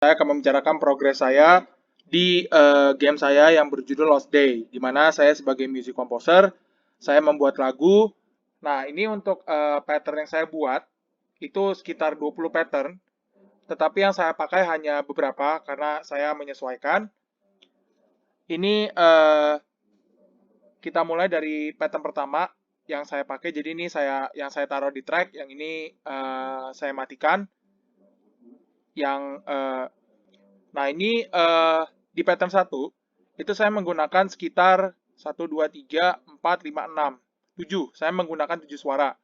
Saya akan membicarakan progres saya di game saya yang berjudul Lost Day, di mana saya sebagai music composer, saya membuat lagu. Nah, ini untuk pattern yang saya buat, itu sekitar 20 pattern, tetapi yang saya pakai hanya beberapa karena saya menyesuaikan. Ini kita mulai dari pattern pertama yang saya pakai, jadi ini yang saya taruh di track, yang ini saya matikan. Nah, ini di pattern 1, itu saya menggunakan sekitar 1, 2, 3, 4, 5, 6, 7. Saya menggunakan 7 suara.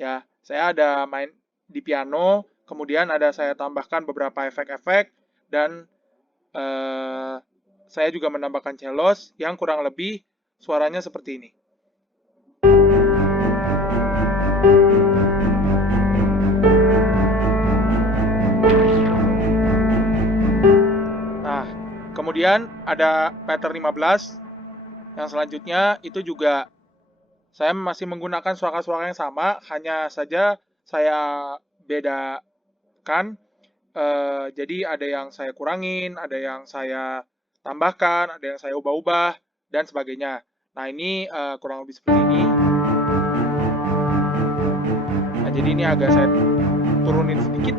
Ya, saya ada main di piano, kemudian ada saya tambahkan beberapa efek-efek, dan saya juga menambahkan cellos yang kurang lebih suaranya seperti ini. Nah, kemudian ada pattern 15. Yang selanjutnya itu juga saya masih menggunakan suara-suara yang sama, hanya saja saya bedakan. Jadi ada yang saya kurangin, ada yang saya tambahkan, ada yang saya ubah-ubah, dan sebagainya. Nah, ini kurang lebih seperti ini. Nah, jadi ini agak saya turunin sedikit.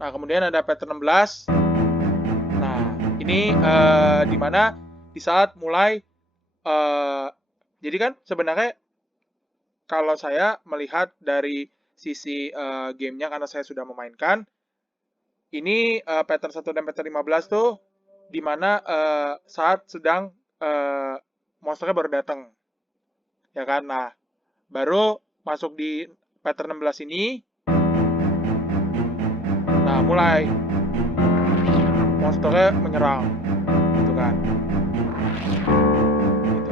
Nah, kemudian ada pattern 16. Nah, ini di mana di saat mulai jadi kan sebenarnya kalau saya melihat dari sisi gamenya, karena saya sudah memainkan, ini pattern 1 dan pattern 15 tuh di mana saat sedang monsternya baru datang. Ya kan? Nah, baru masuk di pattern 16 ini. Nah, mulai monsternya menyerang. Gitu kan. Gitu.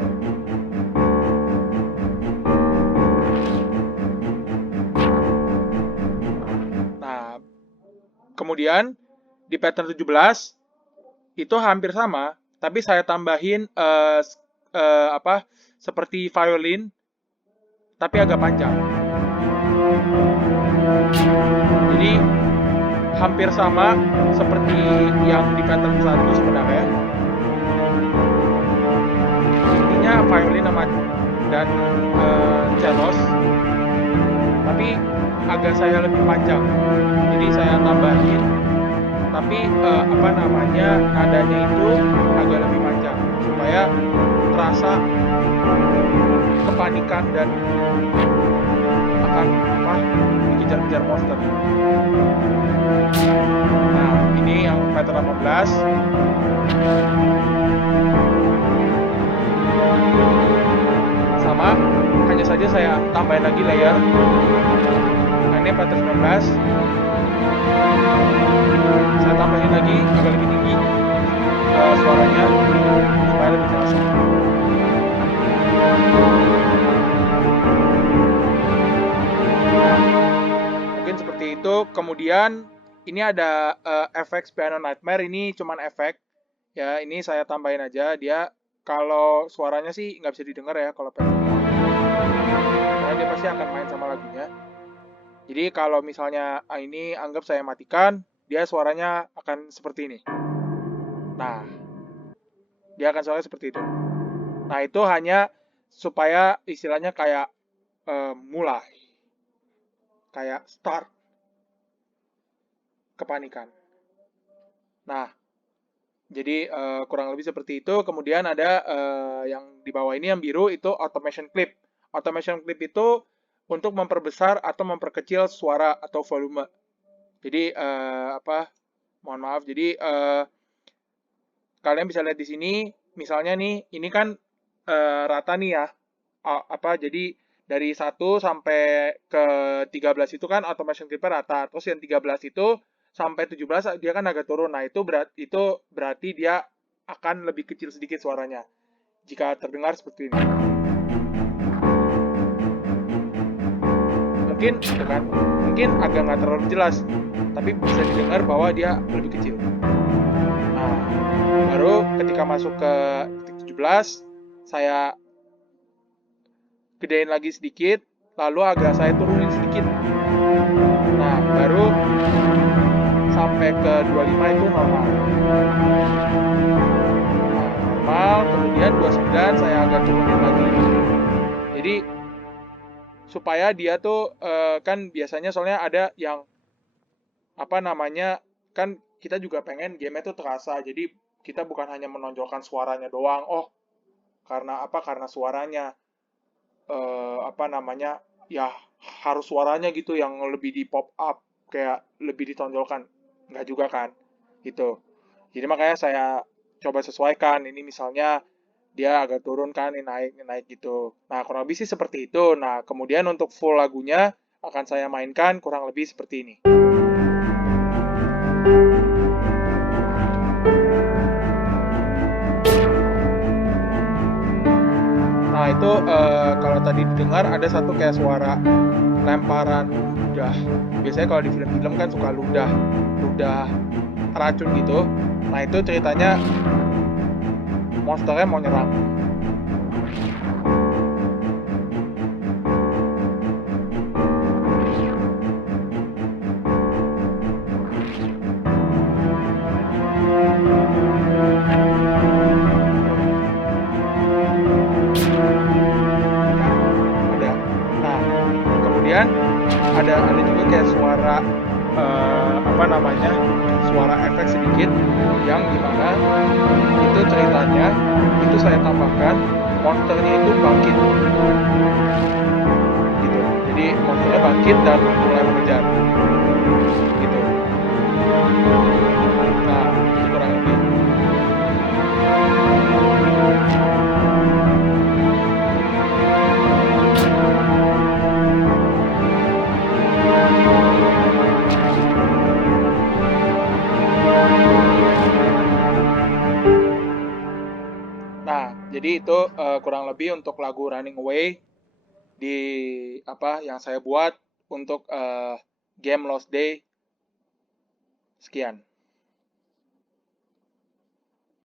Nah, kemudian di pattern 17 itu hampir sama, tapi saya tambahin seperti violin, tapi agak panjang. Jadi hampir sama seperti yang di pattern 1 sebenarnya. Intinya violin sama dan cellos, tapi agak saya lebih panjang. Jadi saya tambahin, tapi nadanya itu agak lebih panjang supaya terasa kepanikan dan akan dikejar-kejar monster. Nah, ini yang pattern 18. Sama, hanya saja saya tambahin lagi layer. Nah, ini pattern 19. Saya tambahin lagi agak lebih tinggi suaranya supaya lebih terasa. Mungkin seperti itu. Kemudian ini ada efek Piano Nightmare. Ini cuman efek. Ya, ini saya tambahin aja. Dia kalau suaranya sih nggak bisa didengar ya kalau piano. Karena dia pasti akan main sama lagunya. Jadi kalau misalnya ini anggap saya matikan, dia suaranya akan seperti ini. Nah, dia akan suaranya seperti itu. Nah, itu hanya supaya istilahnya kayak mulai. Kayak start kepanikan. Nah, jadi kurang lebih seperti itu. Kemudian ada yang di bawah ini yang biru itu automation clip. Automation clip itu untuk memperbesar atau memperkecil suara atau volume. Jadi mohon maaf. Jadi kalian bisa lihat di sini, misalnya nih, ini kan rata nih ya. Jadi dari 1 sampai ke 13 itu kan automation clipper rata. Terus yang 13 itu sampai 17 dia kan agak turun. Nah, itu berarti dia akan lebih kecil sedikit suaranya. Jika terdengar seperti ini. Mungkin agak nggak terlalu jelas, tapi bisa didengar bahwa dia lebih kecil. Nah, baru ketika masuk ke titik 17, saya gedein lagi sedikit, lalu agak saya turunin sedikit. Nah, baru sampai ke 25 itu normal. Nah, normal, kemudian 29 saya agak turunin lagi. Jadi supaya dia tuh kan biasanya soalnya ada yang apa namanya, kan kita juga pengen game itu terasa. Jadi kita bukan hanya menonjolkan suaranya doang. Oh, karena apa? Karena suaranya apa namanya? Ya harus suaranya gitu yang lebih di pop up, kayak lebih ditonjolkan. Nggak juga kan? Gitu. Jadi makanya saya coba sesuaikan. Ini misalnya dia agak turun kan, ini naik gitu. Nah, kurang lebih sih seperti itu. Nah, kemudian untuk full lagunya akan saya mainkan kurang lebih seperti ini. Nah, itu kalau tadi didengar ada satu kayak suara lemparan ludah. Biasanya kalau di film-film kan suka ludah, ludah racun gitu. Nah, itu ceritanya monsternya mau nyerang. Ada. Nah, kemudian ada juga kayak suara apa namanya? Suara efek sedikit yang dimana itu ceritanya itu saya tambahkan monsternya itu bangkit gitu. Jadi monsternya bangkit dan mulai mengejar gitu. Nah, itu kurang lebih. Nah, jadi itu kurang lebih untuk lagu Running Away di apa yang saya buat untuk game Lost Day. Sekian.